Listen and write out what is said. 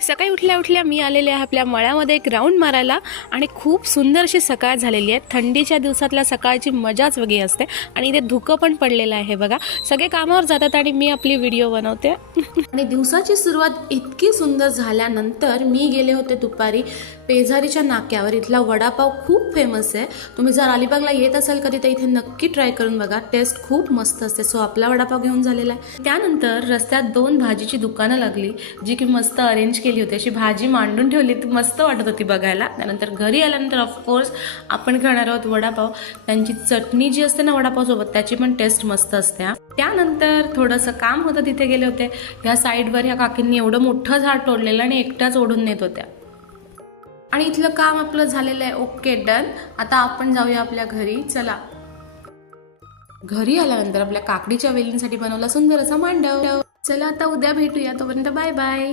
सकाळी उठल्या उठल्या मी आलेले आहे आपल्या मळ्यामध्ये एक राऊंड मारायला आणि खूप सुंदर अशी सकाळ झालेली आहे। थंडीच्या दिवसातल्या सकाळची मजाच वेगळी असते आणि इथे धुकं पण पडलेलं आहे बघा। सगळे कामावर जातात आणि मी आपली व्हिडिओ बनवते आणि दिवसाची सुरुवात इतकी सुंदर झाल्यानंतर मी गेले होते दुपारी पेझारीच्या नाक्यावर। इथला वडापाव खूप फेमस आहे। तुम्ही जर अलिबागला येत असाल कधी तर इथे नक्की ट्राय करून बघा, टेस्ट खूप मस्त असते। सो आपला वडापाव घेऊन झालेला आहे। त्यानंतर रस्त्यात 2 भाजीची दुकानं लागली जी की मस्त अरेंज केली होती, अशी भाजी मांडून ठेवली, ती मस्त वाटत होती बघायला। त्यानंतर घरी आल्यानंतर ऑफकोर्स आपण खाणार आहोत वडापाव। त्यांची चटणी जी असते ना वडापाव सोबत त्याची पण टेस्ट मस्त असते। त्यानंतर थोडंसं काम होतं, तिथे गेले होते। ह्या साईडवर ह्या काकींनी एवढं मोठं झाड तोडलेलं आणि एकटाच ओढून नेत होत्या आणि इथलं काम आपलं झालेलं आहे। Okay, done. आता आपण जाऊया आपल्या घरी। चला, घरी आल्यानंतर आपल्या काकडीच्या वेलींसाठी बनवला सुंदर असा मांडव। चला आता उद्या भेटूया, तोपर्यंत बाय बाय।